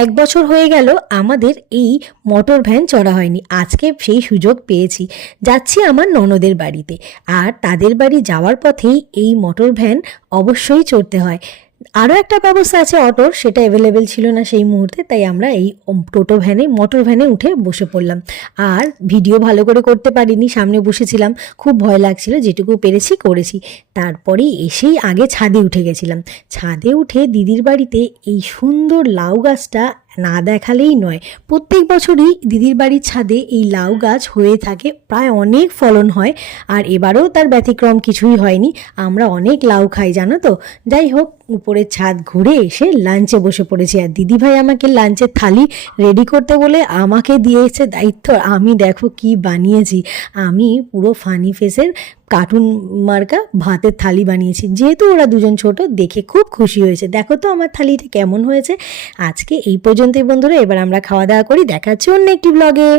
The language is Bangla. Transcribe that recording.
1 বছর হয়ে গেল আমাদের এই মোটর ভ্যান চড়া হয়নি। আজকে সেই সুযোগ পেয়েছি, যাচ্ছি আমার ননদের বাড়িতে। আর তাদের বাড়ি যাওয়ার পথেই এই মোটর ভ্যান অবশ্যই চড়তে হয়। আরও একটা ব্যবস্থা আছে অটোর, সেটা অ্যাভেলেবেল ছিল না সেই মুহূর্তে, তাই আমরা এই মোটর ভ্যানে উঠে বসে পড়লাম। আর ভিডিও ভালো করে করতে পারিনি, সামনে বসেছিলাম, খুব ভয় লাগছিল, যেটুকু পেরেছি করেছি। তারপরে এসেই আগে ছাদে উঠে গেছিলাম। ছাদে উঠে দিদির বাড়িতে এই সুন্দর লাউ গাছটা না দেখালেই নয়। প্রত্যেক বছরই দিদির বাড়ির ছাদে এই লাউ গাছ হয়ে থাকে, প্রায় অনেক ফলন হয়। আর এবারেও তার ব্যতিক্রম কিছুই হয়নি, আমরা অনেক লাউ খাই জানো তো। যাই হোক, উপরের ছাদ ঘুরে এসে লাঞ্চে বসে পড়েছি। আর দিদিভাই আমাকে লাঞ্চের থালি রেডি করতে বলে আমাকে দিয়েছে দায়িত্ব। আমি দেখো কি বানিয়েছি, আমি পুরো ফানি ফেসের কার্টুন মার্কা ভাতের থালি বানিয়েছি। যেহেতু ওরা দুজন ছোট, দেখে খুব খুশি হয়েছে। দেখো তো আমার থালিটা কেমন হয়েছে। আজকে এই পর্যন্তই বন্ধুরা, এবার আমরা খাওয়া দাওয়া করি। দেখা হচ্ছে অন্য একটি ব্লগে।